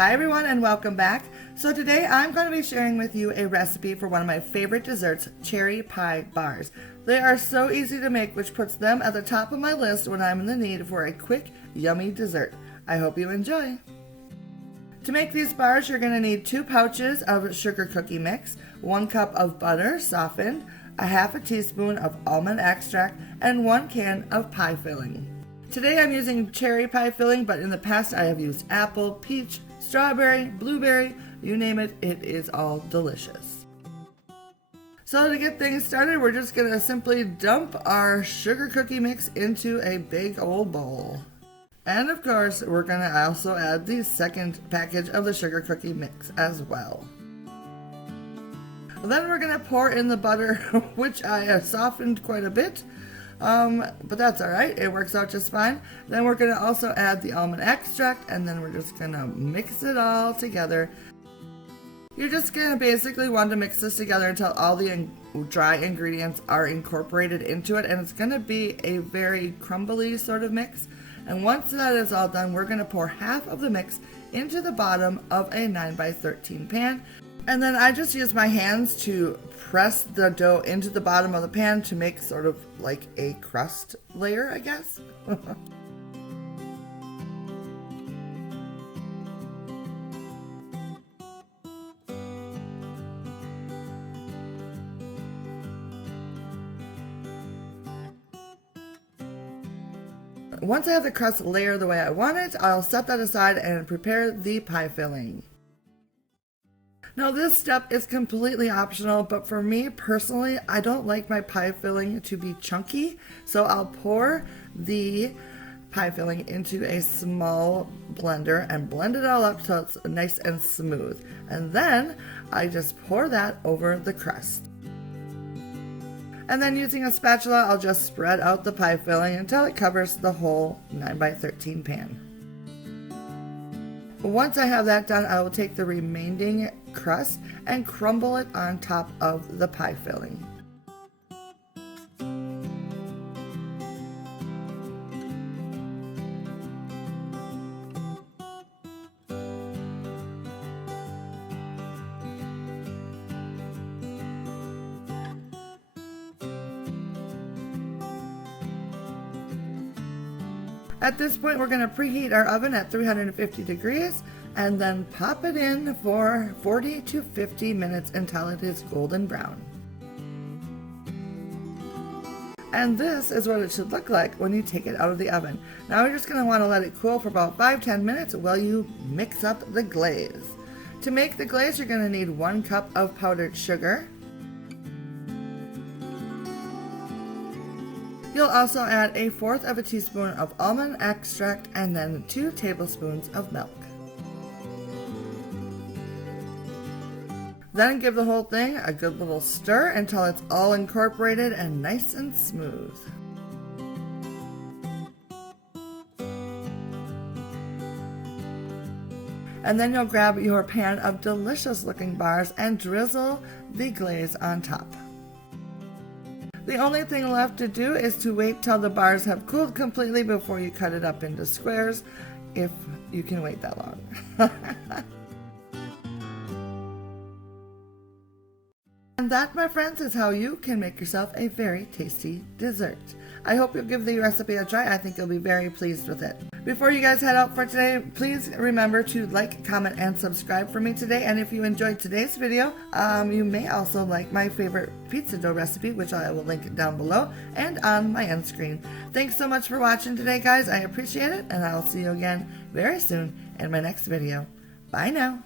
Hi everyone and welcome back. So today I'm going to be sharing with you a recipe for one of my favorite desserts, cherry pie bars. They are so easy to make, which puts them at the top of my list when I'm in the need for a quick, yummy dessert. I hope you enjoy. To make these bars, you're going to need 2 pouches of sugar cookie mix, 1 cup of butter softened, a half a teaspoon of almond extract, and 1 can of pie filling. Today I'm using cherry pie filling, but in the past I have used apple, peach, strawberry, blueberry, you name it, it is all delicious. So to get things started, we're just going to simply dump our sugar cookie mix into a big old bowl. And of course, we're going to also add the second package of the sugar cookie mix as well. Then we're going to pour in the butter, which I have softened quite a bit. But that's alright, it works out just fine. Then we're going to also add the almond extract, and then we're just going to mix it all together. You're just going to basically want to mix this together until all the dry ingredients are incorporated into it, and it's going to be a very crumbly sort of mix. And once that is all done, we're going to pour half of the mix into the bottom of a 9x13 pan. And then I just use my hands to press the dough into the bottom of the pan to make sort of like a crust layer, I guess. Once I have the crust layer the way I want it, I'll set that aside and prepare the pie filling. Now this step is completely optional, but for me personally, I don't like my pie filling to be chunky, so I'll pour the pie filling into a small blender and blend it all up till it's nice and smooth. And then I just pour that over the crust. And then using a spatula, I'll just spread out the pie filling until it covers the whole 9x13 pan. Once I have that done, I will take the remaining crust and crumble it on top of the pie filling. At this point, we're going to preheat our oven at 350 degrees and then pop it in for 40 to 50 minutes until it is golden brown. And this is what it should look like when you take it out of the oven. Now we're just going to want to let it cool for about 5-10 minutes while you mix up the glaze. To make the glaze, you're going to need 1 cup of powdered sugar. You'll also add 1/4 teaspoon of almond extract and then 2 tablespoons of milk. Then give the whole thing a good little stir until it's all incorporated and nice and smooth. And then you'll grab your pan of delicious looking bars and drizzle the glaze on top. The only thing left to do is to wait till the bars have cooled completely before you cut it up into squares, if you can wait that long. And that, my friends, is how you can make yourself a very tasty dessert. I hope you'll give the recipe a try. I think you'll be very pleased with it. Before you guys head out for today, please remember to like, comment, and subscribe for me today. And if you enjoyed today's video, you may also like my favorite pizza dough recipe, which I will link down below and on my end screen. Thanks so much for watching today, guys. I appreciate it, and I'll see you again very soon in my next video. Bye now.